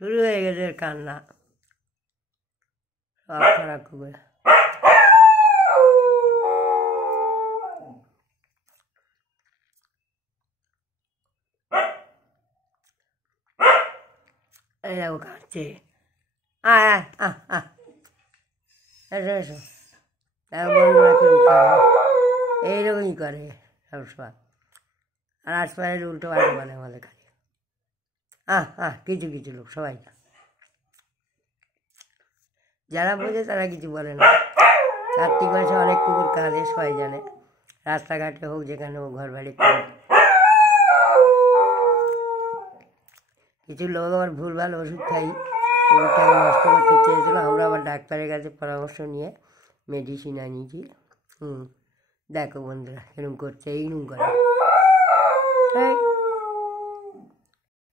শুরু হয়ে গেছে এর কান্না, সব খারাপ কুকুর। এই দেখো কাঁদছে। এসো এসো, দেখো বন্ধুরা কিরকম করে, এইরকমই করে সবসময়। আর আশপাশের উল্টো পাল্টো বলে আমাদের খালি। কিছু কিছু লোক, সবাই না, যারা বোঝে তারা কিছু বলে না। কার্তিক মাসে অনেক কুকুর কাঁদে, সবাই জানে, রাস্তাঘাটে হোক যেখানে হোক, ঘর বাড়ি কাঁদে। কিছু লোক আবার ভুলভাল ওষুধ খাই, কুকুরটাকে নষ্ট করতে চেয়েছিলো। আমরা আবার ডাক্তারের কাছে পরামর্শ নিয়ে মেডিসিন আনিয়েছি। দেখো বন্ধুরা এরকম করছে, এইরকম করে।